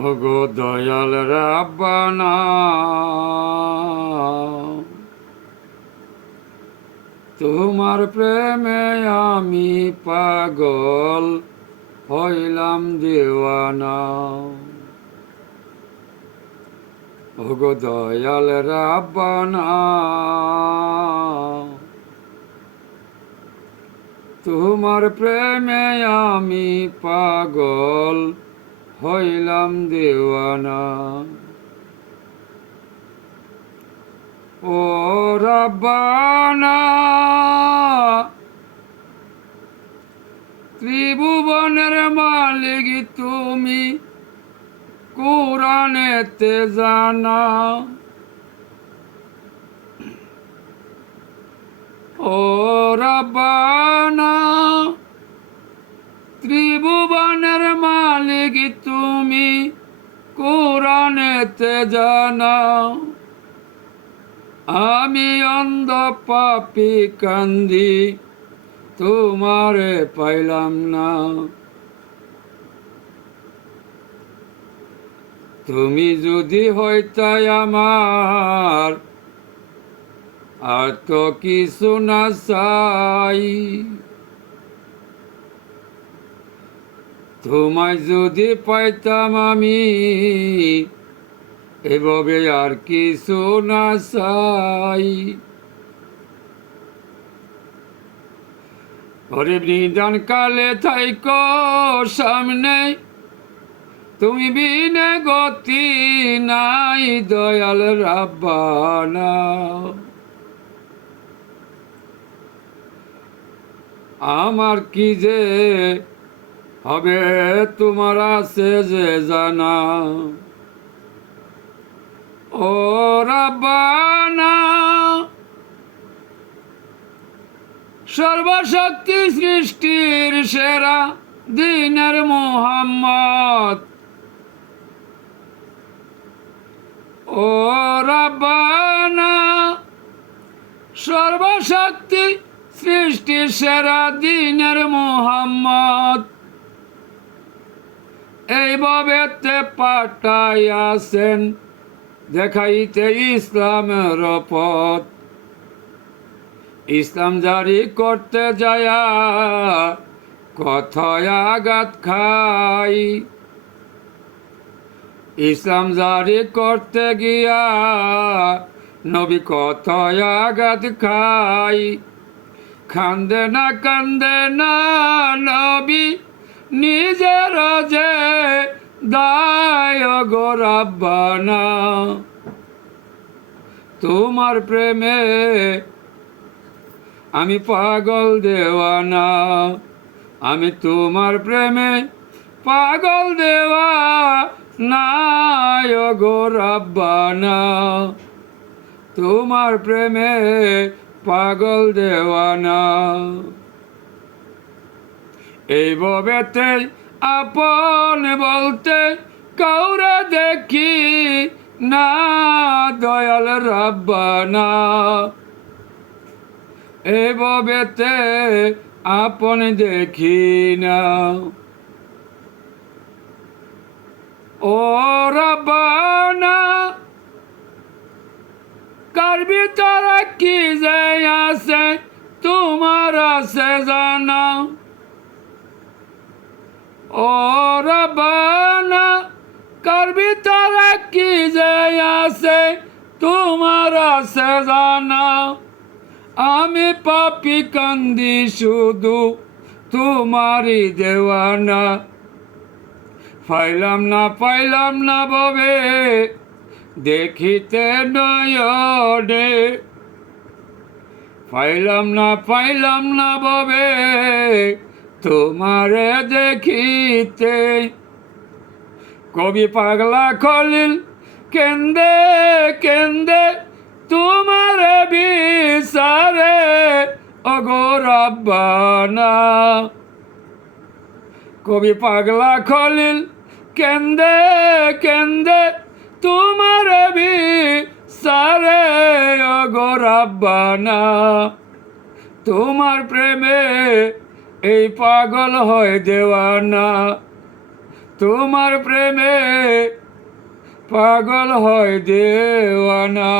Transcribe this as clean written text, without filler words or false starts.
ওগো দয়াল রাব্বানা, তোমার প্রেমে আমি পাগল হইলাম দিওয়ানা। ওগো দয়াল রাব্বানা, তোমার প্রেমে আমি পাগল হইলাম দিওয়ানা। ও রাব্বানা, ত্রিভুবনের মালিক তুমি, কুরআনেতে জানা। ও রাব্বানা, ত্রিভুবনের মালিক তুমি, কুরআনেতে জানা। আমি অন্ধ পাপী কান্দি, তোমারে পাইলাম না। তুমি যদি হইতাই আমার, আর তো কিছু না চাই। তোমায় যদি পাইতাম আমি, এভাবে আর কিছু না চাই। ওরে নিদান কালে থাইকো সামনে, তুমি বিনে গতি নাই দয়াল রাব্বানা। আমার কি যে হবে তোমার আছে যে জানা। ও রাব্বানা, সর্বশক্তি সৃষ্টির সেরা দিনের মুহাম্মদ। ও রাব্বানা, সর্বশক্তি সৃষ্টির সেরা দিনের মুহাম্মদ। এইভাবেতে পাঠাইয়াছেন দেখাইতে ইসলামের পথ। ইসলাম জারি করতে যায়া কথায় আঘাত খাই। ইসলাম জারি করতে গিয়া নবী কথায় আঘাত খাই। কান্দে না নবী নিজের যে দায় গো রাব্বানা। তোমার প্রেমে আমি পাগল দেওয়ানা। আমি তোমার প্রেমে পাগল দেওয়ানা গো রাব্বানা। তোমার প্রেমে পাগল দেওয়ানা। এইভাবেতে আপন বলতে কাউরে দেখি না দয়াল রাব্বানা। এইভাবেতে আপন দেখি না। ও রাব্বানা, কার ভিতরে কি যে আছে তোমার আছে জানা। ও রাব্বানা, কার ভিতরে কি যে আছে তোমার আছে জানা। আমি পাপী কান্দি শুধু তোমারই দেওয়ানা। পাইলাম না ববে দেখিতে নয়নে। পাইলাম না ববে তোমারে দেখিতে। কবি পাগলা খলিল কেন্দে তোমারে বিচারে ওগো রাব্বানা। কবি পাগলা খলিল কেন্দে তোমারে বিচারে ওগো রাব্বানা। তোমার প্রেমে এই পাগল হয় দেওয়ানা। তোমার প্রেমে পাগল হয় দেওয়ানা।